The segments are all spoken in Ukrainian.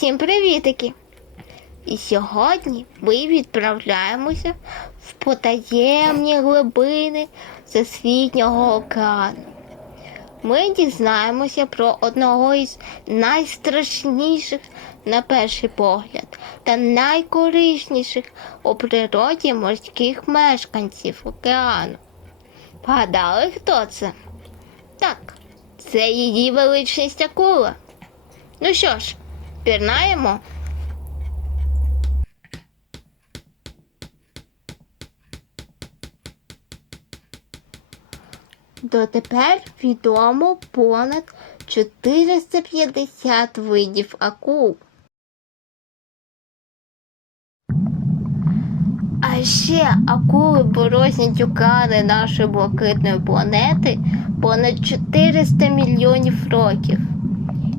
Усім привітики! І сьогодні ми відправляємося в потаємні глибини Всесвітнього океану. Ми дізнаємося про одного із найстрашніших на перший погляд та найкорисніших у природі морських мешканців океану. Гадали, хто це? Так, це її величність акула. Ну що ж, пірнаємо. Дотепер відомо понад 450 видів акул. А ще акули борознять океани нашої блакитної планети понад 400 мільйонів років.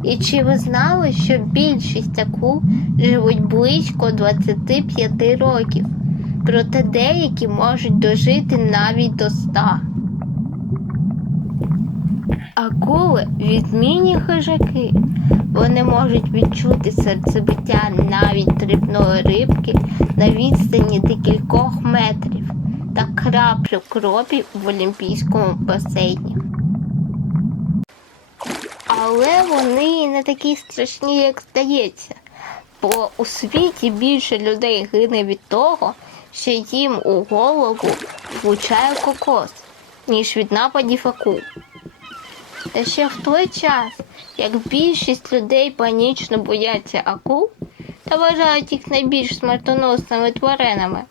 І чи ви знали, що більшість акул живуть близько 25 років, проте деякі можуть дожити навіть до 100. Акули відмінні хижаки. Вони можуть відчути серцебиття навіть дрібної рибки на відстані декількох метрів та краплю крові в Олімпійському басейні. Але вони не такі страшні, як здається. Бо у світі більше людей гине від того, що їм у голову влучає кокос, ніж від нападів акул. Та ще в той час, як більшість людей панічно бояться акул та вважають їх найбільш смертоносними тваринами,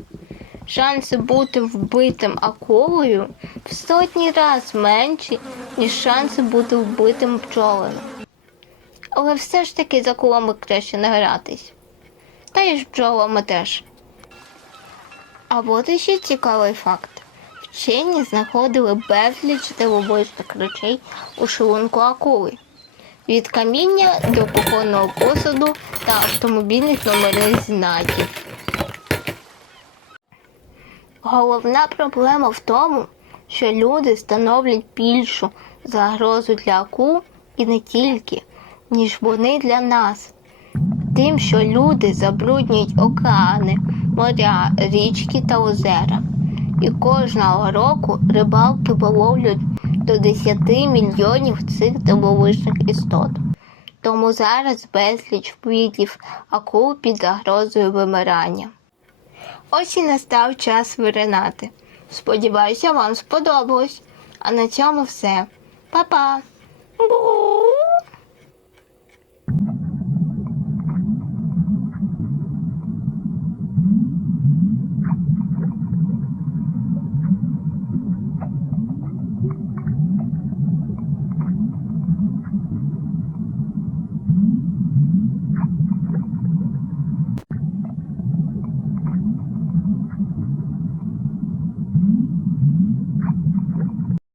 шанси бути вбитим акулою в сотні раз менші, ніж шанси бути вбитим пчолою. Але все ж таки з акулами краще не гратись. Та й з бджолами теж. А от іще цікавий факт. Вчені знаходили безліч дивовижних речей у шлунку акули. Від каміння до кухонного посуду та автомобільних номерних знаків. Головна проблема в тому, що люди становлять більшу загрозу для акул і не тільки, ніж вони для нас. Тим, що люди забруднюють океани, моря, річки та озера. І кожного року рибалки виловлюють до 10 мільйонів цих дивовижних істот. Тому зараз безліч видів акул під загрозою вимирання. Ось і настав час виринати. Сподіваюся, вам сподобалось. А на цьому все. Па-па!